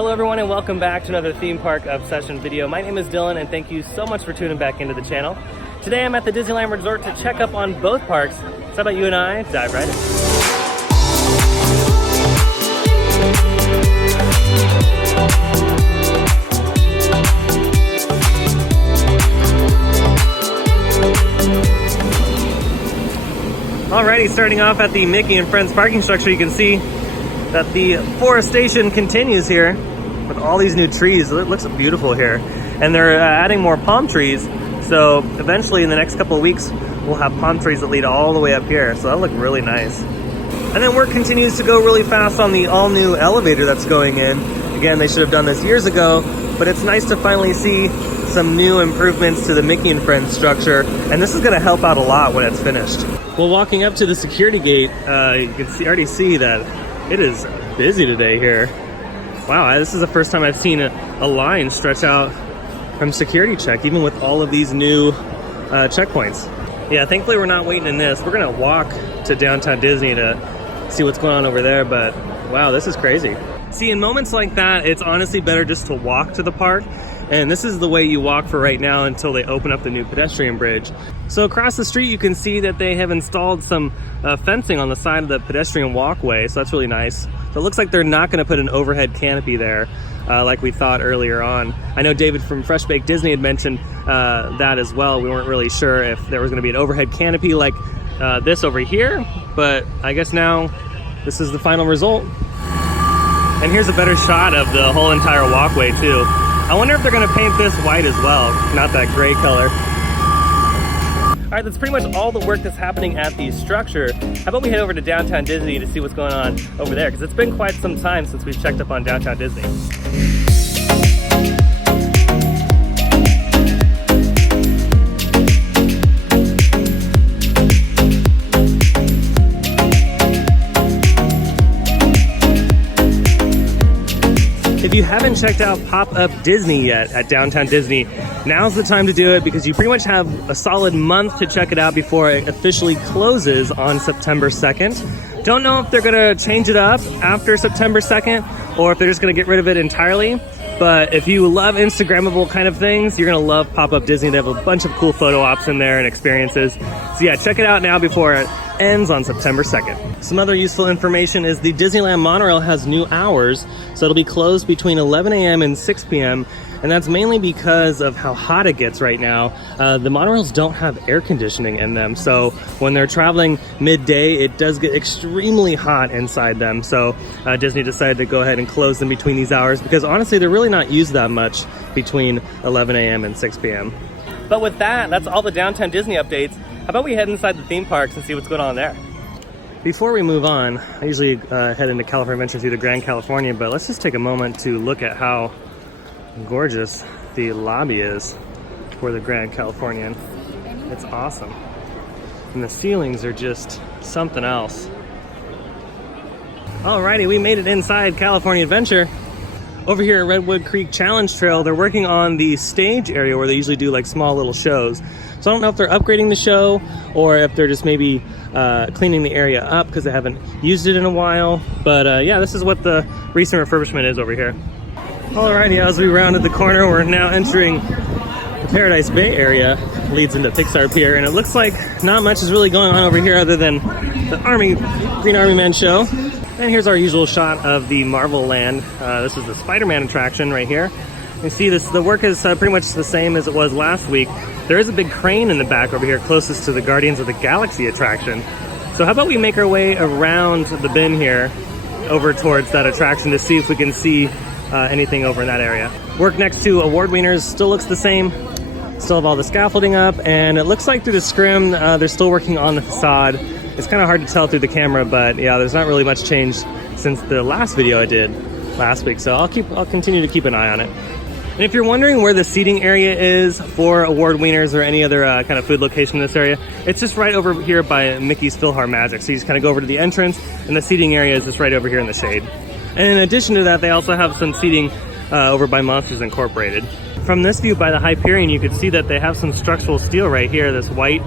Hello everyone and welcome back to another theme park obsession video. My name is Dylan and thank you so much for tuning back into the channel. Today I'm at the Disneyland Resort to check up on both parks. So how about you and I dive right in. Alrighty, starting off at the Mickey and Friends parking structure, you can see that the forestation continues here with all these new trees. It looks beautiful here. And they're adding more palm trees. So eventually in the next couple of weeks, we'll have palm trees that lead all the way up here. So that'll look really nice. And then work continues to go really fast on the all new elevator that's going in. Again, they should have done this years ago, but it's nice to finally see some new improvements to the Mickey and Friends structure. And this is gonna help out a lot when it's finished. Well, walking up to the security gate, you can already see that it is busy today here. Wow, this is the first time I've seen a line stretch out from security check, even with all of these new checkpoints. Yeah, thankfully we're not waiting in this. We're gonna walk to downtown Disney to see what's going on over there, but wow, this is crazy. See, in moments like that, it's honestly better just to walk to the park. And this is the way you walk for right now until they open up the new pedestrian bridge. So across the street, you can see that they have installed some fencing on the side of the pedestrian walkway. So that's really nice. So it looks like they're not gonna put an overhead canopy there like we thought earlier on. I know David from Fresh Baked Disney had mentioned that as well. We weren't really sure if there was gonna be an overhead canopy like this over here, but I guess now this is the final result. And here's a better shot of the whole entire walkway too. I wonder if they're gonna paint this white as well, not that gray color. All right, that's pretty much all the work that's happening at the structure. How about we head over to downtown Disney to see what's going on over there? Because it's been quite some time since we've checked up on downtown Disney. If you haven't checked out Pop-Up Disney yet at Downtown Disney, now's the time to do it because you pretty much have a solid month to check it out before it officially closes on September 2nd. Don't know if they're gonna change it up after September 2nd or if they're just gonna get rid of it entirely. But if you love Instagrammable kind of things, you're gonna love Pop-Up Disney. They have a bunch of cool photo ops in there and experiences. So yeah, check it out now before it ends on September 2nd. Some other useful information is the Disneyland monorail has new hours, so it'll be closed between 11 a.m. and 6 p.m. And that's mainly because of how hot it gets right now. The monorails don't have air conditioning in them, so when they're traveling midday, it does get extremely hot inside them. So Disney decided to go ahead and close them between these hours because honestly, they're really not used that much between 11 a.m. and 6 p.m. But with that, that's all the Downtown Disney updates. How about we head inside the theme parks and see what's going on there? Before we move on, I usually head into California Adventure through the Grand California, but let's just take a moment to look at how gorgeous the lobby is for the Grand Californian. It's awesome. And the ceilings are just something else. Alrighty, we made it inside California Adventure. Over here at Redwood Creek Challenge Trail, they're working on the stage area where they usually do like small little shows. So I don't know if they're upgrading the show or if they're just maybe cleaning the area up because they haven't used it in a while. But yeah, this is what the recent refurbishment is over here. Alrighty, as we rounded the corner, we're now entering the Paradise Bay area. Leads into Pixar Pier, and it looks like not much is really going on over here other than the Green Army Man show. And here's our usual shot of the Marvel Land. This is the Spider-Man attraction right here. You see this, the work is pretty much the same as it was last week. There is a big crane in the back over here closest to the Guardians of the Galaxy attraction. So how about we make our way around the bin here over towards that attraction to see if we can see anything over in that area. Work next to Award Wieners still looks the same. Still have all the scaffolding up, and it looks like through the scrim they're still working on the facade. It's kind of hard to tell through the camera, but yeah, there's not really much change since the last video I did last week, so I'll continue to keep an eye on it. And if you're wondering where the seating area is for Award Wieners or any other kind of food location in this area, it's just right over here by Mickey's PhilharMagic. So you just kind of go over to the entrance, and the seating area is just right over here in the shade. And in addition to that, they also have some seating over by Monsters Incorporated. From this view by the Hyperion, you can see that they have some structural steel right here, this white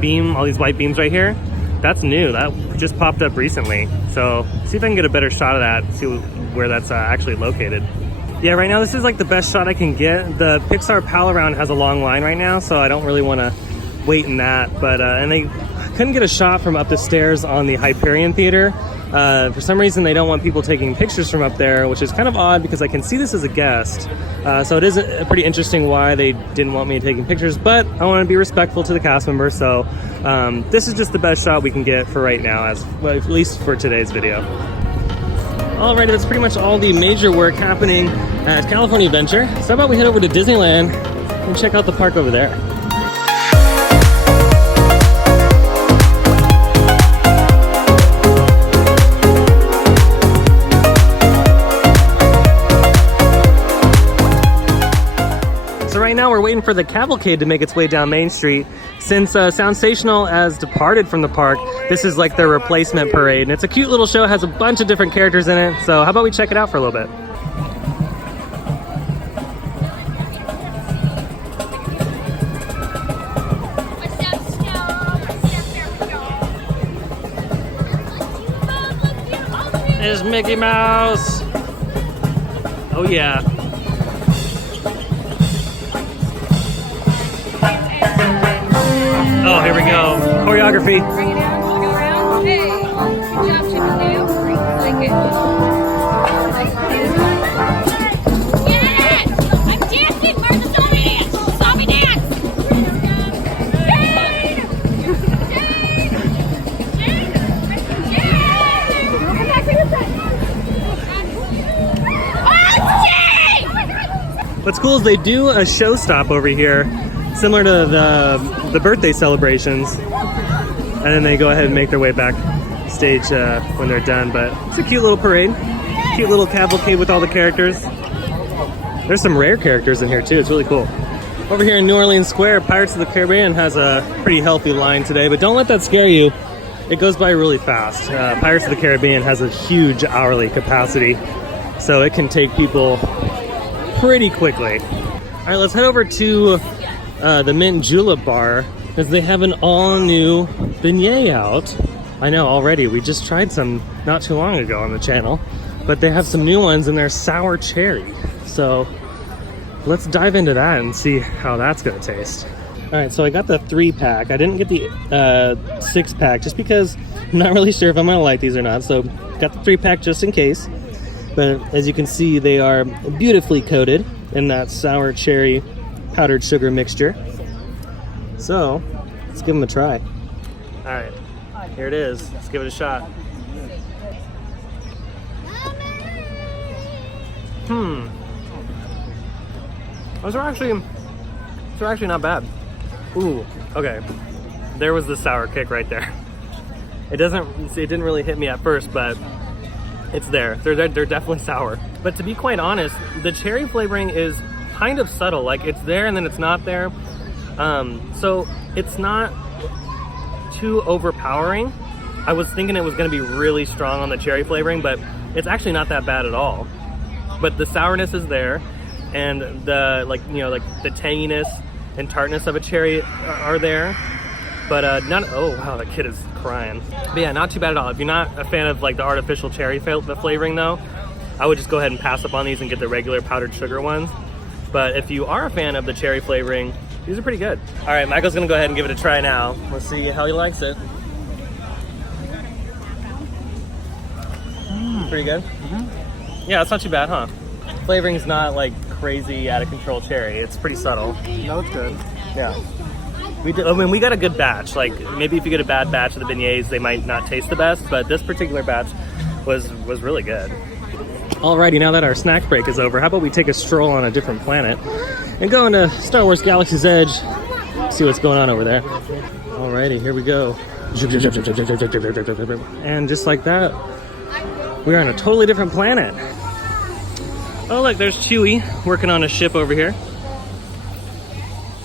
beam, all these white beams right here. That's new, that just popped up recently. So see if I can get a better shot of that, see where that's actually located. Yeah, right now this is like the best shot I can get. The Pixar Pal Around has a long line right now, so I don't really want to wait in that. But and they couldn't get a shot from up the stairs on the Hyperion Theater. For some reason, they don't want people taking pictures from up there, which is kind of odd because I can see this as a guest. So it is pretty interesting why they didn't want me taking pictures, but I want to be respectful to the cast members. So this is just the best shot we can get for right now, well, at least for today's video. Alrighty, that's pretty much all the major work happening at California Adventure. So how about we head over to Disneyland and check out the park over there. So right now we're waiting for the Cavalcade to make its way down Main Street. Since Sensational has departed from the park, this is like their replacement parade. And it's a cute little show, it has a bunch of different characters in it. So how about we check it out for a little bit? There's Mickey Mouse. Oh yeah. Oh, here we go. Choreography. Bring it down, go around. Hey, good job, Chippendale. Like it. Yes! I'm dancing. Where's the zombie dance? Zombie dance! Jade! What's cool is they do a show stop over here, similar to the birthday celebrations, and then they go ahead and make their way back stage when they're done. But it's a cute little parade, cute little cavalcade with all the characters. There's some rare characters in here too. It's really cool. Over here in New Orleans Square, Pirates of the Caribbean has a pretty healthy line today, but don't let that scare you. It goes by really fast. Pirates of the Caribbean has a huge hourly capacity, so it can take people pretty quickly. All right, let's head over to the Mint Julep bar, because they have an all-new beignet out. I know already, we just tried some not too long ago on the channel, but they have some new ones and they're sour cherry. So let's dive into that and see how that's gonna taste. All right, so I got the 3-pack. I didn't get the 6-pack just because I'm not really sure if I'm gonna like these or not. So got the 3-pack just in case. But as you can see, they are beautifully coated in that sour cherry powdered sugar mixture. So let's give them a try. All right, here it is. Let's give it a shot. Those are actually not bad. Ooh, okay. There was the sour kick right there. It didn't really hit me at first, but it's there. They're definitely sour. But to be quite honest, the cherry flavoring is kind of subtle. Like, it's there and then it's not there. So it's not too overpowering. I was thinking it was going to be really strong on the cherry flavoring, but it's actually not that bad at all. But the sourness is there, and the the tanginess and tartness of a cherry are there. But oh wow, that kid is crying. But yeah, not too bad at all. If you're not a fan of like the artificial cherry flavoring though, I would just go ahead and pass up on these and get the regular powdered sugar ones. But if you are a fan of the cherry flavoring, these are pretty good. All right, Michael's gonna go ahead and give it a try now. Let's see how he likes it. Pretty good? Yeah, it's not too bad, huh? Flavoring's not like crazy out of control cherry. It's pretty subtle. No, it's good. Yeah. We got a good batch. Like, maybe if you get a bad batch of the beignets, they might not taste the best, but this particular batch was really good. Alrighty, now that our snack break is over, how about we take a stroll on a different planet and go into Star Wars Galaxy's Edge, see what's going on over there. Alrighty, here we go. And just like that, we are on a totally different planet. Oh look, there's Chewie working on a ship over here.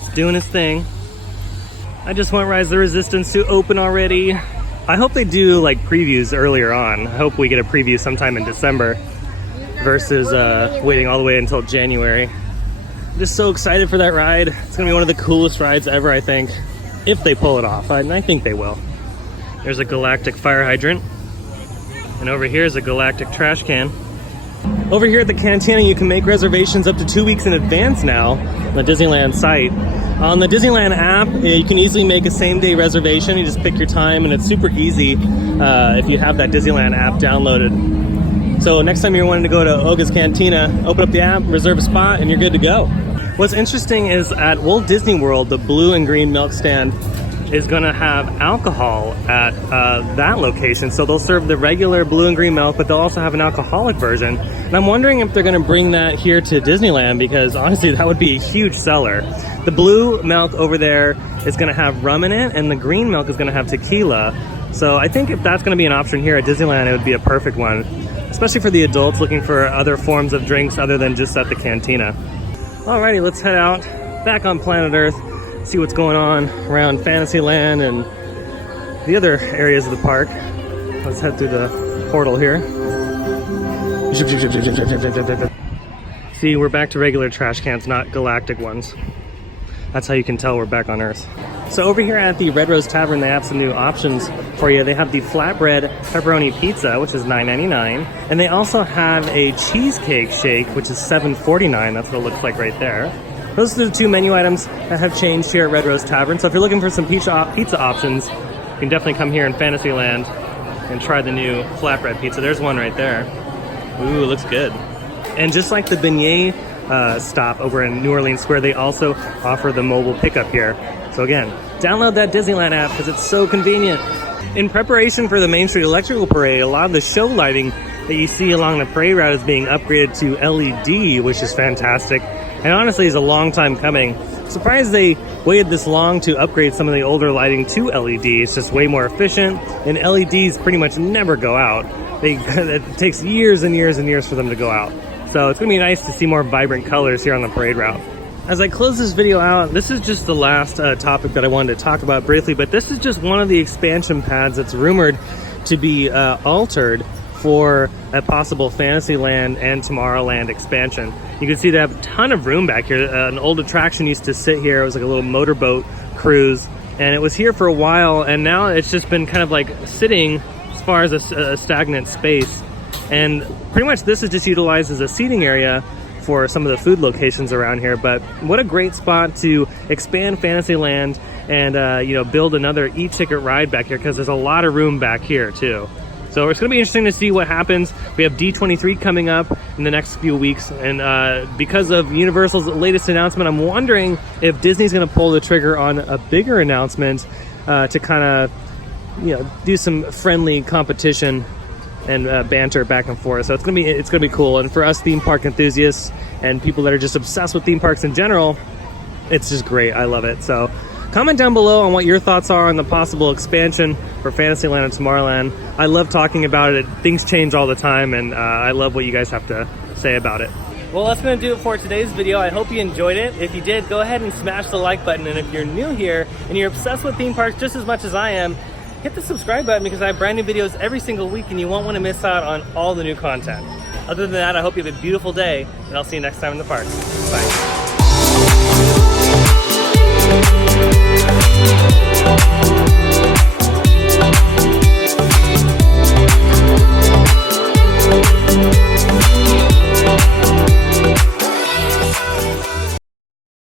He's doing his thing. I just want Rise of the Resistance to open already. I hope they do like previews earlier on. I hope we get a preview sometime in December versus waiting all the way until January. I'm just so excited for that ride. It's gonna be one of the coolest rides ever, I think, if they pull it off. And I think they will. There's a galactic fire hydrant. And over here is a galactic trash can. Over here at the Cantina, you can make reservations up to 2 weeks in advance now on the Disneyland site. On the Disneyland app, you can easily make a same-day reservation. You just pick your time, and it's super easy if you have that Disneyland app downloaded. So next time you're wanting to go to Oga's Cantina, open up the app, reserve a spot, and you're good to go. What's interesting is at Walt Disney World, the blue and green milk stand is going to have alcohol at that location. So they'll serve the regular blue and green milk, but they'll also have an alcoholic version. And I'm wondering if they're going to bring that here to Disneyland, because honestly, that would be a huge seller. The blue milk over there is going to have rum in it, and the green milk is going to have tequila. So I think if that's going to be an option here at Disneyland, it would be a perfect one, especially for the adults looking for other forms of drinks other than just at the Cantina. Alrighty, let's head out back on planet Earth, see what's going on around Fantasyland and the other areas of the park. Let's head through the portal here. See, we're back to regular trash cans, not galactic ones. That's how you can tell we're back on Earth. So over here at the Red Rose Tavern, they have some new options for you. They have the flatbread pepperoni pizza, which is $9.99. And they also have a cheesecake shake, which is $7.49. That's what it looks like right there. Those are the two menu items that have changed here at Red Rose Tavern. So if you're looking for some pizza options, you can definitely come here in Fantasyland and try the new flatbread pizza. There's one right there. Ooh, it looks good. And just like the beignet stop over in New Orleans Square, they also offer the mobile pickup here. So again, download that Disneyland app because it's so convenient. In preparation for the Main Street Electrical Parade, a lot of the show lighting that you see along the parade route is being upgraded to LED, which is fantastic. And honestly, is a long time coming. Surprised they waited this long to upgrade some of the older lighting to LED. It's just way more efficient, and LEDs pretty much never go out. It takes years and years and years for them to go out. So it's gonna be nice to see more vibrant colors here on the parade route. As I close this video out, this is just the last topic that I wanted to talk about briefly, but this is just one of the expansion pads that's rumored to be altered for a possible Fantasyland and Tomorrowland expansion. You can see they have a ton of room back here. An old attraction used to sit here. It was like a little motorboat cruise, and it was here for a while, and now it's just been kind of like sitting as far as a stagnant space. And pretty much this is just utilized as a seating area for some of the food locations around here. But what a great spot to expand Fantasyland and you know, build another e-ticket ride back here, because there's a lot of room back here too. So it's going to be interesting to see what happens. We have D23 coming up in the next few weeks, and because of Universal's latest announcement, I'm wondering if Disney's going to pull the trigger on a bigger announcement to kind of, you know, do some friendly competition and banter back and forth. So it's gonna be cool. And for us theme park enthusiasts and people that are just obsessed with theme parks in general, it's just great. I love it. So comment down below on what your thoughts are on the possible expansion for Fantasyland and Tomorrowland. I love talking about it. Things change all the time, and I love what you guys have to say about it. Well, that's going to do it for today's video. I hope you enjoyed it. If you did, go ahead and smash the like button. And if you're new here and you're obsessed with theme parks just as much as I am, hit the subscribe button, because I have brand new videos every single week and you won't want to miss out on all the new content. Other than that, I hope you have a beautiful day, and I'll see you next time in the park. Bye.